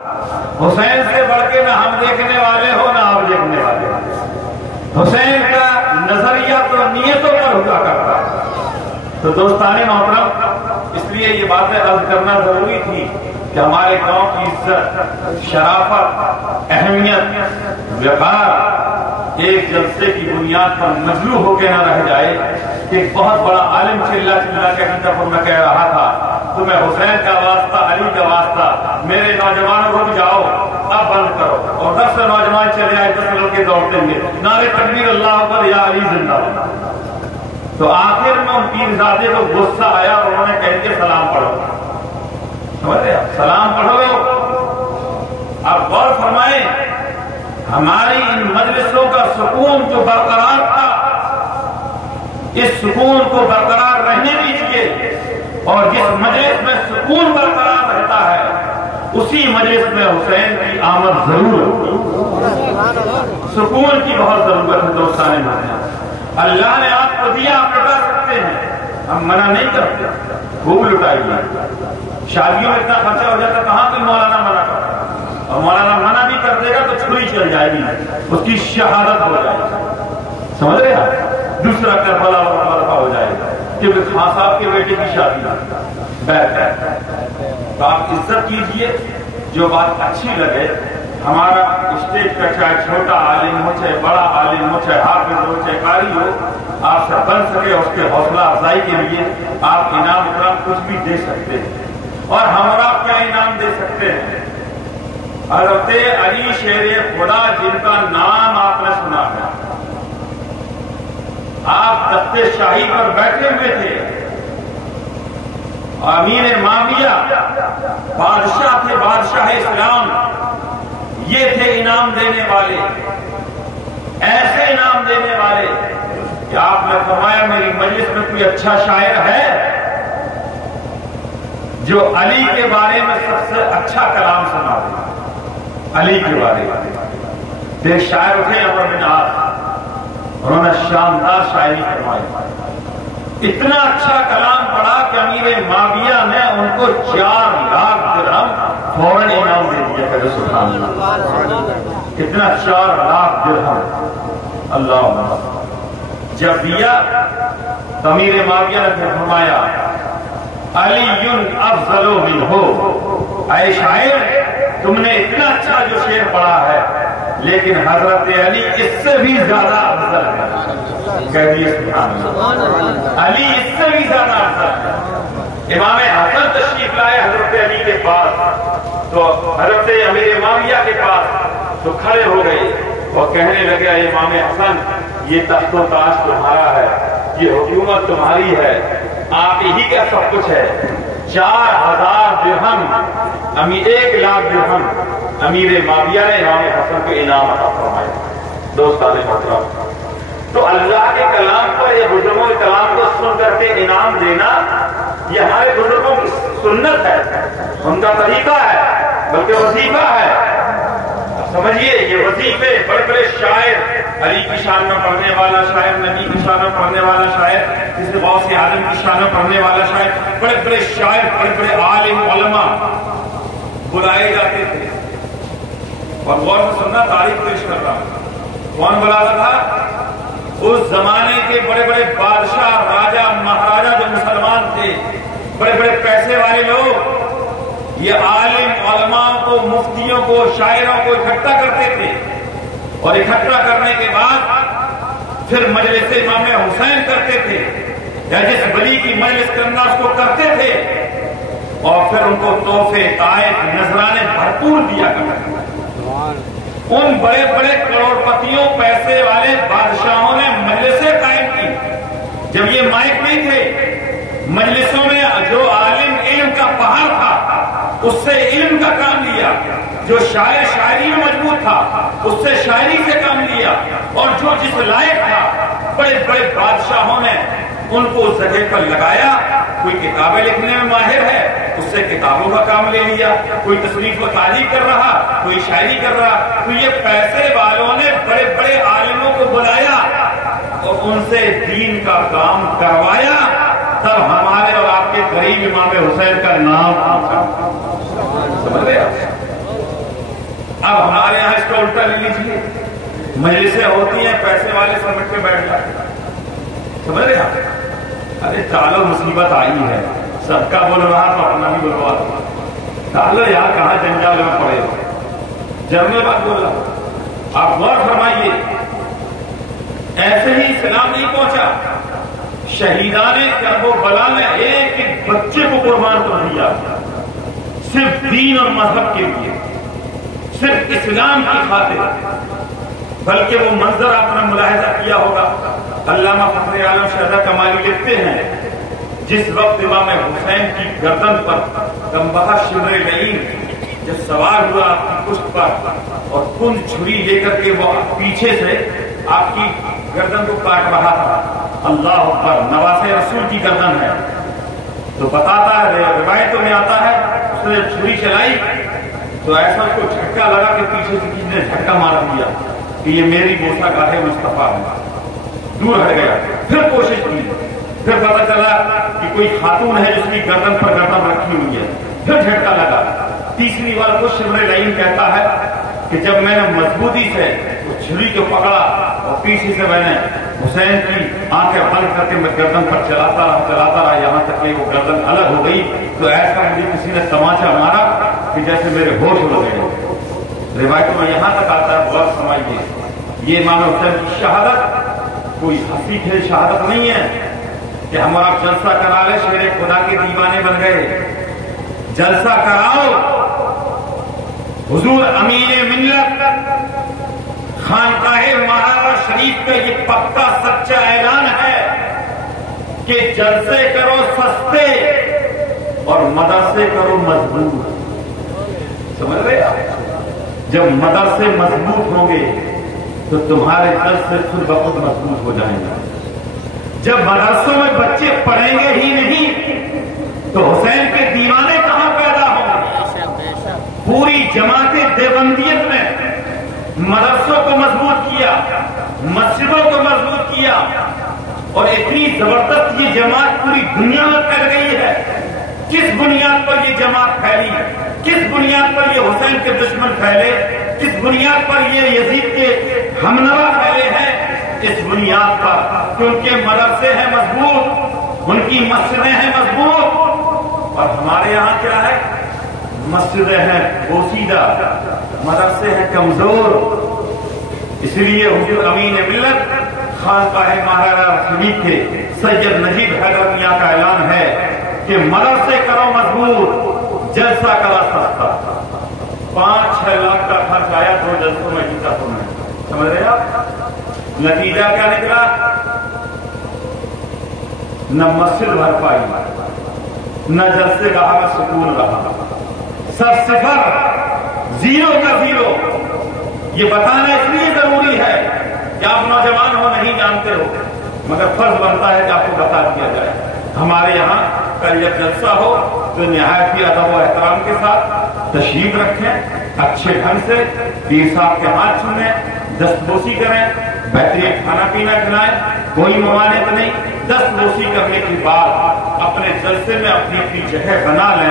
حسین سے بڑھ کے نہ ہم دیکھنے والے ہو نہ آپ دیکھنے والے ہو. حسین کا نظریہ تو نیتوں پر ہوا کرتا ہے. تو دوستان محترم، اس لیے یہ باتیں عرض کرنا ضروری تھی کہ ہمارے گاؤں کی عزت، شرافت، اہمیت، وقار ایک جلسے کی بنیاد پر مجروح ہو کے نہ رہ جائے. کہ ایک بہت بڑا عالم چلا کے گھنٹہ میں کہہ رہا تھا، تمہیں حسین کا واسطہ، علی کا واسطہ، میرے نوجوانوں رک جاؤ، اب بند کرو. اور 10 نوجوان چلے آئے، 10 لڑکے دوڑتے ہوئے نعرے تکبیر اللہ اکبر یا علی زندہ باد. تو آخر میں ان پیرزادے کو غصہ آیا اور انہوں نے کہہ کے سلام پڑھو. سمجھ رہے آپ؟ سلام پڑھو. آپ غور فرمائیں، ہماری ان مجلسوں کا سکون جو برقرار تھا، اس سکون کو برقرار رہنے دیجیے. اور جس مجلس میں سکون برقرار رہتا ہے اسی مجلس میں حسین کی آمد ضرور ہے. سکون کی بہت ضرورت ہے دوستان محترم. اللہ نے آپ کو دیا، آپ لٹا سکتے ہیں، ہم منع نہیں کرتے، خوب لٹائیے. شادیوں میں اتنا خرچہ ہو جاتا، کہاں کوئی مولانا منع کرتا؟ اور مولانا منع بھی کر دے گا تو چھری چل جائے گی، اس کی شہادت ہو جائے گی. سمجھ رہے آپ؟ دوسرا کربلا برپا ہو جائے گا کہ خان صاحب کے بیٹے کی شادی بیٹھ. تو آپ عزت کیجئے، جو بات اچھی لگے. ہمارا اسٹیج کا چاہے چھوٹا عالم ہو، چاہے بڑا عالم ہو، چاہے حافظ ہو، چاہے قاری ہو، آپ سے بن سکے اس کے حوصلہ افزائی کے لیے آپ انعام اکرام کچھ بھی دے سکتے ہیں. اور ہمارا کیا انعام دے سکتے ہیں؟ حضرت علی شیر خدا، جن کا نام آپ نے سنا ہے. آپ تخت شاہی پر بیٹھے ہوئے تھے، امیر معاویہ بادشاہ تھے، بادشاہ اسلام. یہ تھے انعام دینے والے، ایسے انعام دینے والے کہ آپ نے فرمایا میری مجلس میں کوئی اچھا شاعر ہے جو علی کے بارے میں سب سے اچھا کلام سنا دے. علی کے بارے میں ایک شاعر اٹھے عمر بن عاص، انہوں نے شاندار شاعری فرمائی. اتنا اچھا کلام پڑھا کہ امیر معاویہ نے ان کو 4 لاکھ درہم فوراً انعام دے دیا. سبحان اللہ! کتنا 4 لاکھ درہم! اللہ! جب دیا تو امیر معاویہ نے فرمایا علی افضل منہ. اے شاعر، تم نے اتنا اچھا جو شعر پڑھا ہے، لیکن حضرت علی اس سے بھی زیادہ افضل ہے. کہہ دیے سبحان اللہ! علی اس سے بھی زیادہ افضل ہے. امام حسن تشریف لائے حضرت علی کے پاس، تو حضرت امیر معاویہ کے پاس، تو کھڑے ہو گئے اور کہنے لگے امام حسن، یہ تخت و تاج تمہارا ہے، یہ حکومت تمہاری ہے، آپ ہی کا سب کچھ ہے. 4000 درہم، 1 لاکھ درہم امیر معاویہ نے امام حسن کو انعام عطا فرمایا. دوستان محترم، تو اللہ کے کلام پر یا بزرگوں کے کلام کو سن کر کے انعام دینا، یہ ہمارے بزرگوں کی سنت ہے، ان کا طریقہ ہے، بلکہ وظیفہ ہے. سمجھیے، یہ وظیفے بڑے بڑے شاعر، علی کی شان میں پڑھنے والا شاعر، نبی کی شان میں پڑھنے والا شاعر، کسی غوث اعظم کی شان میں پڑھنے والا شاعر، بڑے بڑے شاعر، بڑے بڑے عالم علماء بلائے جاتے تھے. اور غور سے سننا، تاریخ پیش کر رہا ہوں. کون بلاتا تھا؟ اس زمانے کے بڑے بڑے بادشاہ، راجہ، مہاراجہ جو مسلمان تھے، بڑے بڑے پیسے والے لوگ، یہ عالم علماء کو، مفتیوں کو، شاعروں کو اکٹھا کرتے تھے. اور اکٹھا کرنے کے بعد پھر مجلس امام حسین کرتے تھے، یا جس ولی کی مجلس کرنا اس کو کرتے تھے، اور پھر ان کو تحفے، تحائف، نذرانے بھرپور دیا کرتے تھے. ان بڑے بڑے کروڑ پتیوں، پیسے والے بادشاہوں نے مجلسیں قائم کی. جب یہ مائک نہیں تھے، مجلسوں میں جو عالم علم کا پہاڑ تھا اس سے علم کا کام لیا، جو شاعر شاعری میں مضبوط تھا اس سے شاعری سے کام لیا، اور جو جس لائق تھا بڑے بڑے بادشاہوں نے ان کو اس جگہ پر لگایا. کوئی کتابیں لکھنے میں ماہر ہے، اس سے کتابوں کا کام لے لیا. کوئی تصنیف و تعلیف کر رہا، کوئی شاعری کر رہا. تو یہ پیسے والوں نے بڑے بڑے عالموں کو بلایا اور ان سے دین کا کام کروایا. تب ہمارے اور آپ کے قریب امام حسین کا نام. سمجھ رہے آپ؟ الٹا لے لیجیے. مجلسیں ہوتی ہیں, پیسے والے سمجھ کے بیٹھ جاتے ہیں, سمجھ رہے آپ؟ ارے چالو مصیبت آئی ہے, سب کا بول رہا تو اپنا بھی بلوا دو. چالو یار کہاں جنجال میں پڑے ہو, جب میں بات بول رہا ہوں. آپ غور فرمائیے, ایسے ہی اسلام نہیں پہنچا. شہیدان کرب و بلا نے ایک ایک بچے کو قربان کر دیا, صرف دین اور مذہب کے لیے, صرف اسلام کی خاطر. بلکہ وہ منظر آپ نے ملاحظہ کیا ہوگا, علامہ فخر عالم شہزاد کمالی لکھتے ہیں, جس وقت امام حسین کی گردن پر گمبخہ شمر لعین جب سوار ہوا آپ کی پشت پر, اور کند چھری لے کر کے وہ پیچھے سے آپ کی گردن کو کاٹ رہا تھا. اللہ اکبر, نواسے رسول کی گردن ہے. تو بتاتا ہے, روایتوں میں آتا ہے, اس نے چھری چلائی تو ایسا اس کو جھٹکا لگا کہ پیچھے سے کسی نے جھٹکا مار دیا کہ یہ میری موسیٰ گاہ مصطفیٰ ہے. دور ہٹ گیا. پھر کوشش کی, پھر پتا چلا کہ کوئی خاتون ہے جس کی گردن پر گردن رکھی ہوئی ہے. پھر جھٹکا لگا. تیسری بار کو شمر لعین کہتا ہے کہ جب میں نے مضبوطی سے اس چھری کو پکڑا اور پیچھے سے میں نے حسین کی آنکھیں بند کر کے میں گردن پر چلاتا رہا یہاں تک کہ وہ گردن الگ ہو گئی, تو ایسا مجھے کسی نے تماچا مارا کہ جیسے میرے ہوش ہو گئے. روایتوں میں یہاں تک آتا ہے, غور سمجھیے, یہ امام حسین کی شہادت کوئی ہنسی کھیل شہادت نہیں ہے کہ ہمارا جلسہ کرا لے, شیر خدا کے دیوانے بن گئے. جلسہ کراؤ, حضور امین ملت خانقاہ مہارا شریف کا یہ پکا سچا اعلان ہے کہ جلسے کرو سستے اور مدرسے کرو مضبوط. سمجھ رہے آپ؟ جب مدرسے مضبوط ہوں گے تو تمہارے جلسے خود بخود مضبوط ہو جائیں گے. جب مدرسوں میں بچے پڑھیں گے ہی نہیں تو حسین کے دیوانے کہاں پیدا ہوں گے؟ پوری جماعت دیوبندیت نے مدرسوں کو مضبوط کیا, مسجدوں کو مضبوط کیا, اور اتنی زبردست یہ جماعت پوری دنیا میں پھیل گئی ہے. کس بنیاد پر یہ جماعت پھیلی؟ کس بنیاد پر یہ حسین کے دشمن پھیلے؟ کس بنیاد پر یہ یزید کے ہمنوا پھیلے ہیں؟ اس بنیاد پر کہ ان کے مدرسے ہیں مضبوط, ان کی مسجدیں ہیں مضبوط. اور ہمارے یہاں کیا ہے؟ مسجدیں ہیں بوسیدہ, مدرسے ہیں کمزور. اس لیے حضور امین ملت خانقاہ مہارا شریف کے سید نجیب حیدر میاں کا اعلان ہے کہ مدرسے کرو مضبوط, جلسہ کرا سستا. 5-6 لاکھ کا خرچ آیا 2 جلسوں میں جیتا تو میں. سمجھ رہے آپ؟ نتیجہ کیا نکلا؟ نہ مسجد بھر پائی, نہ جلسے گاہ میں سکون رہا. سب صفر, زیرو کا زیرو. یہ بتانا اس لیے ضروری ہے کہ آپ نوجوان ہو, نہیں جانتے ہو, مگر فرض بنتا ہے کہ آپ کو بتا دیا جائے. ہمارے یہاں کل جب جلسہ ہو تو نہایت ہی ادب و احترام کے ساتھ تشریف رکھیں, اچھے ڈھنگ سے پیر صاحب کے ہاتھ چھوئیں, دستبوسی کریں, بہترین کھانا پینا کھلائیں, کوئی ممانعت نہیں. دستبوسی کرنے کے بعد اپنے جلسے میں اپنی اپنی جگہ بنا لیں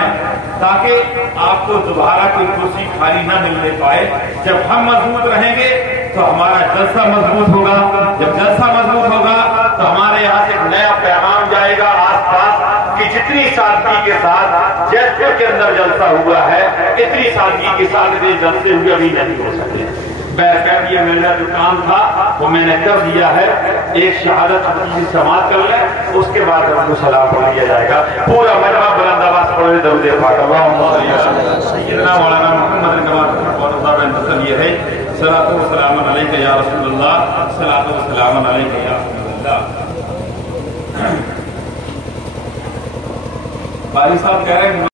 تاکہ آپ کو دوبارہ کوئی کرسی خالی نہ ملنے پائے. جب ہم مضبوط رہیں گے تو ہمارا جلسہ مضبوط ہوگا. جب جلسہ مضبوط ہوگا تو ہمارے یہاں سے ایک نیا پیغام جائے گا آس پاس کہ جتنی سادگی کے ساتھ جیت پور کے اندر جلسہ ہوا ہے اتنی سادگی کے ساتھ یہ جلسے ہوئے ابھی نہیں ہو سکتے. بہرکیف یہ میرا جو کام تھا وہ میں نے کر دیا ہے. ایک شہادت کی سماعت کر لیں, اس کے بعد ہم کو سلام پڑھ دیا جائے گا. پورا مجمع بلند آواز پڑھے درود پاک. اللہم سیدنا مولانا محمد صاحب یہ ہے صلاۃ و سلام علیک یا رسول اللہ, صلاۃ و سلام علیک یا رسول اللہ. قاری صاحب کہہ رہے ہیں